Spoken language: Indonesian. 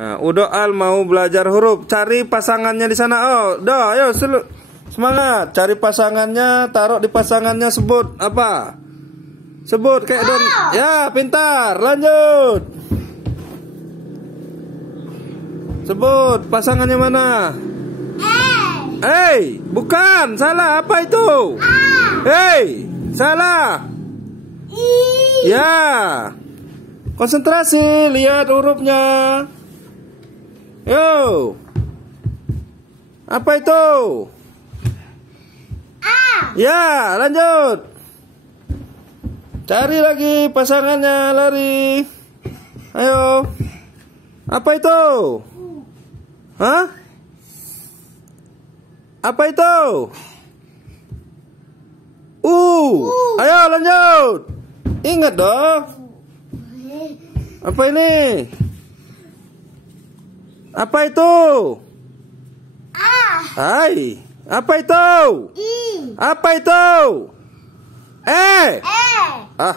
Nah, Udo Al mau belajar huruf. Cari pasangannya di sana. Oh, dah, ayo semangat. Cari pasangannya, taruh di pasangannya, sebut apa? Sebut kayak Don. Ya, pintar. Lanjut. Sebut pasangannya mana? Bukan, salah. Apa itu? Salah. Ya. Konsentrasi, lihat hurufnya. Yo. Apa itu? Ya, lanjut. Cari lagi pasangannya, lari. Ayo. Apa itu? Hah? Apa itu? Ayo lanjut. Ingat dong. Apa ini? Apa itu? Hai. Apa itu? Apa itu? Ah.